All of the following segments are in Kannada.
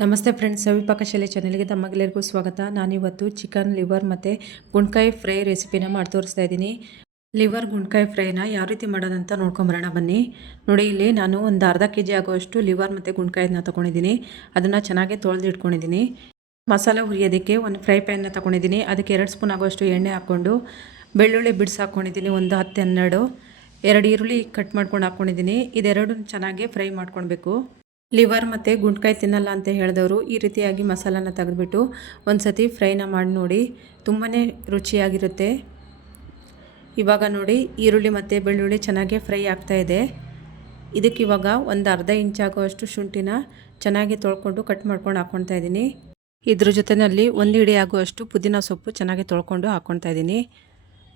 ನಮಸ್ತೆ ಫ್ರೆಂಡ್ಸ್, ಸವಿಪಾಕಶಾಲೆ ಚಾನೆಲ್ಗೆ ತಮಗೆಲ್ಲರಿಗೂ ಸ್ವಾಗತ. ನಾನಿವತ್ತು ಚಿಕನ್ ಲಿವರ್ ಮತ್ತು ಗುಂಡ್ಕಾಯಿ ಫ್ರೈ ರೆಸಿಪಿನ ಮಾಡಿ ತೋರಿಸ್ತಾ ಇದ್ದೀನಿ. ಲಿವರ್ ಗುಂಡ್ಕಾಯಿ ಫ್ರೈನ ಯಾವ ರೀತಿ ಮಾಡೋದಂತ ನೋಡ್ಕೊಂಬರೋಣ ಬನ್ನಿ. ನೋಡಿ, ಇಲ್ಲಿ ನಾನು ಒಂದು ಅರ್ಧ kg ಆಗುವಷ್ಟು ಲಿವರ್ ಮತ್ತು ಗುಂಡ್ಕಾಯಿನ ತೊಗೊಂಡಿದ್ದೀನಿ. ಅದನ್ನು ಚೆನ್ನಾಗಿ ತೊಳೆದು ಇಟ್ಕೊಂಡಿದ್ದೀನಿ. ಮಸಾಲೆ ಹುರಿಯೋದಕ್ಕೆ ಒಂದು ಫ್ರೈ ಪ್ಯಾನ್ನ ತೊಗೊಂಡಿದ್ದೀನಿ. ಅದಕ್ಕೆ 2 ಸ್ಪೂನ್ ಆಗುವಷ್ಟು ಎಣ್ಣೆ ಹಾಕ್ಕೊಂಡು ಬೆಳ್ಳುಳ್ಳಿ ಬಿಡಿಸಿ ಹಾಕ್ಕೊಂಡಿದ್ದೀನಿ. ಒಂದು 10-12 2 ಈರುಳ್ಳಿ ಕಟ್ ಮಾಡ್ಕೊಂಡು ಹಾಕ್ಕೊಂಡಿದ್ದೀನಿ. ಇದೆರಡು ಚೆನ್ನಾಗಿ ಫ್ರೈ ಮಾಡ್ಕೊಳ್ಬೇಕು. ಲಿವರ್ ಮತ್ತು ಗುಂಡ್ಕಾಯಿ ತಿನ್ನಲ್ಲ ಅಂತ ಹೇಳಿದವರು ಈ ರೀತಿಯಾಗಿ ಮಸಾಲಾನ ತೆಗೆದುಬಿಟ್ಟು ಒಂದು ಸತಿ ಫ್ರೈನ ಮಾಡಿ ನೋಡಿ, ತುಂಬಾ ರುಚಿಯಾಗಿರುತ್ತೆ. ಇವಾಗ ನೋಡಿ, ಈರುಳ್ಳಿ ಮತ್ತು ಬೆಳ್ಳುಳ್ಳಿ ಚೆನ್ನಾಗಿ ಫ್ರೈ ಆಗ್ತಾಯಿದೆ. ಇದಕ್ಕಿವಾಗ ಒಂದು ಅರ್ಧ ಇಂಚ್ ಆಗುವಷ್ಟು ಶುಂಠಿನ ಚೆನ್ನಾಗಿ ತೊಳ್ಕೊಂಡು ಕಟ್ ಮಾಡ್ಕೊಂಡು ಹಾಕ್ಕೊಳ್ತಾ ಇದ್ದೀನಿ. ಇದ್ರ ಜೊತೆಯಲ್ಲಿ 1 ಹಿಡಿ ಆಗುವಷ್ಟು ಪುದೀನ ಸೊಪ್ಪು ಚೆನ್ನಾಗಿ ತೊಳ್ಕೊಂಡು ಹಾಕ್ಕೊಳ್ತಾ ಇದ್ದೀನಿ.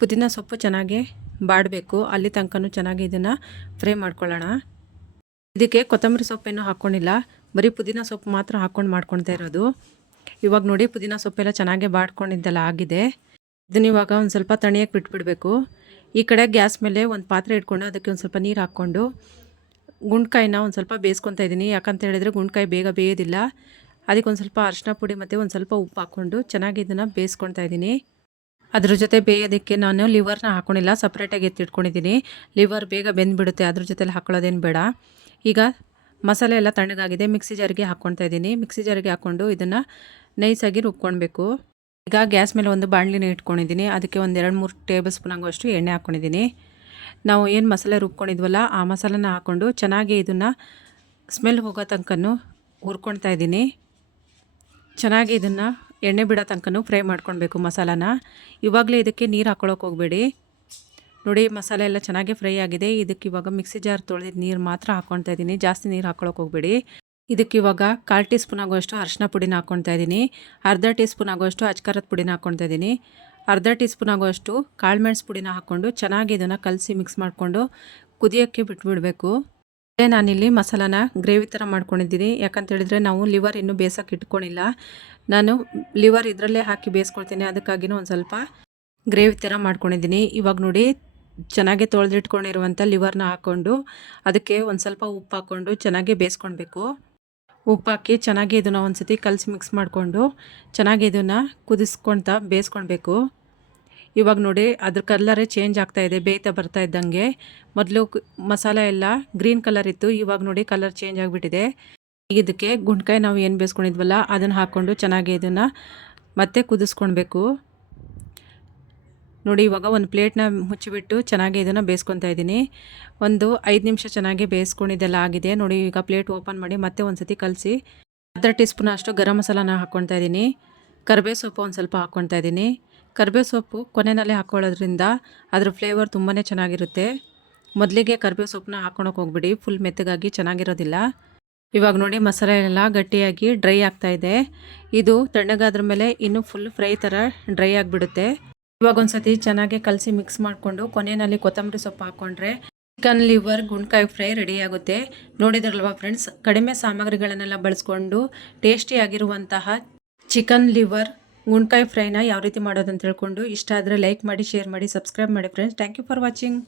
ಪುದೀನ ಸೊಪ್ಪು ಚೆನ್ನಾಗಿ ಬಾಡಬೇಕು, ಅಲ್ಲಿ ತನಕನೂ ಚೆನ್ನಾಗಿ ಇದನ್ನು ಫ್ರೈ ಮಾಡ್ಕೊಳ್ಳೋಣ. ಇದಕ್ಕೆ ಕೊತ್ತಂಬರಿ ಸೊಪ್ಪೇನು ಹಾಕ್ಕೊಂಡಿಲ್ಲ, ಬರೀ ಪುದೀನ ಸೊಪ್ಪು ಮಾತ್ರ ಹಾಕ್ಕೊಂಡು ಮಾಡ್ಕೊಳ್ತಾ ಇರೋದು. ಇವಾಗ ನೋಡಿ, ಪುದೀನ ಸೊಪ್ಪೆಲ್ಲ ಚೆನ್ನಾಗಿ ಬಾಡ್ಕೊಂಡಿದ್ದೆಲ್ಲ ಆಗಿದೆ. ಇದನ್ನ ಇವಾಗ ಒಂದು ಸ್ವಲ್ಪ ತಣಿಯಕ್ಕೆ ಬಿಟ್ಬಿಡಬೇಕು. ಈ ಕಡೆ ಗ್ಯಾಸ್ ಮೇಲೆ ಒಂದು ಪಾತ್ರೆ ಇಟ್ಕೊಂಡು ಅದಕ್ಕೆ ಒಂದು ಸ್ವಲ್ಪ ನೀರು ಹಾಕ್ಕೊಂಡು ಗುಂಡ್ಕಾಯಿನ ಒಂದು ಸ್ವಲ್ಪ ಬೇಯಿಸ್ಕೊತಾ ಇದ್ದೀನಿ. ಯಾಕಂತ ಹೇಳಿದರೆ ಗುಂಡ್ಕಾಯಿ ಬೇಗ ಬೇಯೋದಿಲ್ಲ. ಅದಕ್ಕೆ ಒಂದು ಸ್ವಲ್ಪ ಅರಿಶಿನ ಪುಡಿ ಮತ್ತು ಒಂದು ಸ್ವಲ್ಪ ಉಪ್ಪು ಹಾಕ್ಕೊಂಡು ಚೆನ್ನಾಗಿ ಇದನ್ನು ಬೇಯಿಸ್ಕೊತಾ ಇದ್ದೀನಿ. ಅದ್ರ ಜೊತೆ ಬೇಯೋದಕ್ಕೆ ನಾನು ಲಿವರ್ನ ಹಾಕ್ಕೊಂಡಿಲ್ಲ, ಸಪ್ರೇಟಾಗಿ ಎತ್ತಿಟ್ಕೊಂಡಿದ್ದೀನಿ. ಲಿವರ್ ಬೇಗ ಬೆಂದುಬಿಡುತ್ತೆ, ಅದ್ರ ಜೊತೆಲಿ ಹಾಕ್ಕೊಳ್ಳೋದೇನು ಬೇಡ. ಈಗ ಮಸಾಲೆ ಎಲ್ಲ ತಣ್ಣಗಾಗಿದೆ, ಮಿಕ್ಸಿ ಜಾರಿಗೆ ಹಾಕ್ಕೊಳ್ತಾ ಇದ್ದೀನಿ. ಮಿಕ್ಸಿ ಜಾರಿಗೆ ಹಾಕ್ಕೊಂಡು ಇದನ್ನು ನೈಸಾಗಿ ರುಬ್ಕೊಳ್ಬೇಕು. ಈಗ ಗ್ಯಾಸ್ ಮೇಲೆ ಒಂದು ಬಾಣಲಿನ ಇಟ್ಕೊಂಡಿದ್ದೀನಿ. ಅದಕ್ಕೆ ಒಂದು 2-3 ಟೇಬಲ್ ಸ್ಪೂನ್ ಆಗುವಷ್ಟು ಎಣ್ಣೆ ಹಾಕ್ಕೊಂಡಿದ್ದೀನಿ. ನಾವು ಏನು ಮಸಾಲೆ ರುಬ್ಕೊಂಡಿದ್ವಲ್ಲ ಆ ಮಸಾಲೆನ ಹಾಕ್ಕೊಂಡು ಚೆನ್ನಾಗಿ ಇದನ್ನು ಸ್ಮೆಲ್ ಹೋಗೋ ತನಕನೂ ಹುರ್ಕೊಳ್ತಾ ಇದ್ದೀನಿ. ಚೆನ್ನಾಗಿ ಇದನ್ನು ಎಣ್ಣೆ ಬಿಡೋ ತನಕನೂ ಫ್ರೈ ಮಾಡ್ಕೊಳ್ಬೇಕು ಮಸಾಲಾನ. ಇವಾಗಲೇ ಇದಕ್ಕೆ ನೀರು ಹಾಕ್ಕೊಳ್ಳೋಕೆ ಹೋಗಬೇಡಿ. ನೋಡಿ, ಮಸಾಲೆ ಎಲ್ಲ ಚೆನ್ನಾಗಿ ಫ್ರೈ ಆಗಿದೆ. ಇದಕ್ಕೆ ಇವಾಗ ಮಿಕ್ಸಿ ಜಾರ್ ತೊಳೆದಿದ್ದು ನೀರು ಮಾತ್ರ ಹಾಕ್ಕೊಳ್ತಾ ಇದ್ದೀನಿ, ಜಾಸ್ತಿ ನೀರು ಹಾಕ್ಕೊಳ್ಳೋಕೆ ಹೋಗಬೇಡಿ. ಇದಕ್ಕೆ ಇವಾಗ 1/4 ಟೀ ಸ್ಪೂನ್ ಆಗುವಷ್ಟು ಅರಿಶಿನ ಪುಡಿನ ಹಾಕ್ಕೊಳ್ತಾ ಇದ್ದೀನಿ. ಅರ್ಧ ಟೀ ಸ್ಪೂನ್ ಆಗುವಷ್ಟು ಅಚ್ಕಾರದ ಪುಡಿನ ಹಾಕ್ಕೊಳ್ತಾ ಇದ್ದೀನಿ. ಅರ್ಧ ಟೀ ಸ್ಪೂನ್ ಆಗುವಷ್ಟು ಕಾಳುಮೆಣಸು ಪುಡಿನ ಹಾಕ್ಕೊಂಡು ಚೆನ್ನಾಗಿ ಇದನ್ನು ಕಲಸಿ ಮಿಕ್ಸ್ ಮಾಡಿಕೊಂಡು ಕುದಿಯೋಕ್ಕೆ ಬಿಟ್ಬಿಡಬೇಕು. ನಾನಿಲ್ಲಿ ಮಸಾಲಾನ ಗ್ರೇವಿ ಥರ ಮಾಡ್ಕೊಂಡಿದ್ದೀನಿ. ಯಾಕಂತ ಹೇಳಿದರೆ ನಾವು ಲಿವರ್ ಇನ್ನೂ ಬೇಯಿಸೋಕೆ ಇಟ್ಕೊಂಡಿಲ್ಲ. ನಾನು ಲಿವರ್ ಇದರಲ್ಲೇ ಹಾಕಿ ಬೇಯಿಸ್ಕೊಳ್ತೀನಿ, ಅದಕ್ಕಾಗಿನೂ ಒಂದು ಸ್ವಲ್ಪ ಗ್ರೇವಿ ಥರ ಮಾಡ್ಕೊಂಡಿದ್ದೀನಿ. ಇವಾಗ ನೋಡಿ, ಚೆನ್ನಾಗಿ ತೊಳೆದಿಟ್ಕೊಂಡಿರುವಂಥ ಲಿವರ್ನ ಹಾಕ್ಕೊಂಡು ಅದಕ್ಕೆ ಒಂದು ಸ್ವಲ್ಪ ಉಪ್ಪು ಹಾಕ್ಕೊಂಡು ಚೆನ್ನಾಗಿ ಬೇಯಿಸ್ಕೊಳ್ಬೇಕು. ಉಪ್ಪು ಹಾಕಿ ಚೆನ್ನಾಗಿ ಇದನ್ನು ಒಂದು ಸತಿ ಕಲಸಿ ಮಿಕ್ಸ್ ಮಾಡಿಕೊಂಡು ಚೆನ್ನಾಗಿ ಇದನ್ನು ಕುದಿಸ್ಕೊಳ್ತಾ ಬೇಯಿಸ್ಕೊಳ್ಬೇಕು. ಇವಾಗ ನೋಡಿ, ಅದ್ರ ಕಲರೇ ಚೇಂಜ್ ಆಗ್ತಾಯಿದೆ ಬೇಯ್ತಾ ಬರ್ತಾ ಇದ್ದಂಗೆ. ಮೊದಲು ಮಸಾಲೆ ಎಲ್ಲ ಗ್ರೀನ್ ಕಲರ್ ಇತ್ತು, ಇವಾಗ ನೋಡಿ ಕಲರ್ ಚೇಂಜ್ ಆಗಿಬಿಟ್ಟಿದೆ. ಈಗ ಇದಕ್ಕೆ ಗುಂಡ್ಕಾಯಿ ನಾವು ಏನು ಬೇಯಿಸ್ಕೊಂಡಿದ್ವಲ್ಲ ಅದನ್ನು ಹಾಕ್ಕೊಂಡು ಚೆನ್ನಾಗಿ ಇದನ್ನು ಮತ್ತೆ ಕುದಿಸ್ಕೊಳ್ಬೇಕು. ನೋಡಿ, ಇವಾಗ ಒಂದು ಪ್ಲೇಟ್ನ ಮುಚ್ಚಿಬಿಟ್ಟು ಚೆನ್ನಾಗಿ ಇದನ್ನು ಬೇಯಿಸ್ಕೊತಾ ಇದ್ದೀನಿ. ಒಂದು 5 ನಿಮಿಷ ಚೆನ್ನಾಗಿ ಬೇಯಿಸ್ಕೊಂಡಿದ್ದೆಲ್ಲ ಆಗಿದೆ. ನೋಡಿ, ಈಗ ಪ್ಲೇಟ್ ಓಪನ್ ಮಾಡಿ ಮತ್ತೆ ಒಂದು ಸತಿ ಕಲಸಿ ಅರ್ಧ ಟೀ ಸ್ಪೂನ್ ಅಷ್ಟು ಗರಂ ಮಸಾಲಾನ ಹಾಕ್ಕೊಳ್ತಾ ಇದ್ದೀನಿ. ಕರಿಬೇವು ಸೊಪ್ಪು ಒಂದು ಸ್ವಲ್ಪ ಹಾಕ್ಕೊಳ್ತಾ ಇದ್ದೀನಿ. ಕರಿಬೇವು ಸೊಪ್ಪು ಕೊನೆಯಲ್ಲೇ ಹಾಕ್ಕೊಳ್ಳೋದ್ರಿಂದ ಅದ್ರ ಫ್ಲೇವರ್ ತುಂಬಾ ಚೆನ್ನಾಗಿರುತ್ತೆ. ಮೊದಲಿಗೆ ಕರಿಬೇವು ಸೊಪ್ಪನ್ನ ಹಾಕ್ಕೊಳಕ್ಕೆ ಹೋಗ್ಬಿಡಿ, ಫುಲ್ ಮೆತ್ತಗಾಗಿ ಚೆನ್ನಾಗಿರೋದಿಲ್ಲ. ಇವಾಗ ನೋಡಿ, ಮಸಾಲೆ ಎಲ್ಲ ಗಟ್ಟಿಯಾಗಿ ಡ್ರೈ ಆಗ್ತಾಯಿದೆ. ಇದು ತಣ್ಣಗಾದ್ರ ಮೇಲೆ ಇನ್ನೂ ಫುಲ್ ಫ್ರೈ ಥರ ಡ್ರೈ ಆಗಿಬಿಡುತ್ತೆ. ಇವಾಗ ಒಂದು ಸತಿ ಚೆನ್ನಾಗಿ ಕಲಸಿ ಮಿಕ್ಸ್ ಮಾಡಿಕೊಂಡು ಕೊನೆಯಲ್ಲಿ ಕೊತ್ತಂಬರಿ ಸೊಪ್ಪು ಹಾಕ್ಕೊಂಡ್ರೆ ಚಿಕನ್ ಲಿವರ್ ಗುಂಡ್ಕಾಯಿ ಫ್ರೈ ರೆಡಿಯಾಗುತ್ತೆ. ನೋಡಿದ್ರಲ್ವಾ ಫ್ರೆಂಡ್ಸ್, ಕಡಿಮೆ ಸಾಮಗ್ರಿಗಳನ್ನೆಲ್ಲ ಬಳಸ್ಕೊಂಡು ಟೇಸ್ಟಿಯಾಗಿರುವಂತಹ ಚಿಕನ್ ಲಿವರ್ ಗುಂಡ್ಕಾಯಿ ಫ್ರೈನ ಯಾವ ರೀತಿ ಮಾಡೋದಂತ ತಿಳ್ಕೊಂಡು ಇಷ್ಟ ಆದರೆ ಲೈಕ್ ಮಾಡಿ, ಶೇರ್ ಮಾಡಿ, ಸಬ್ಸ್ಕ್ರೈಬ್ ಮಾಡಿ friends. Thank you for watching.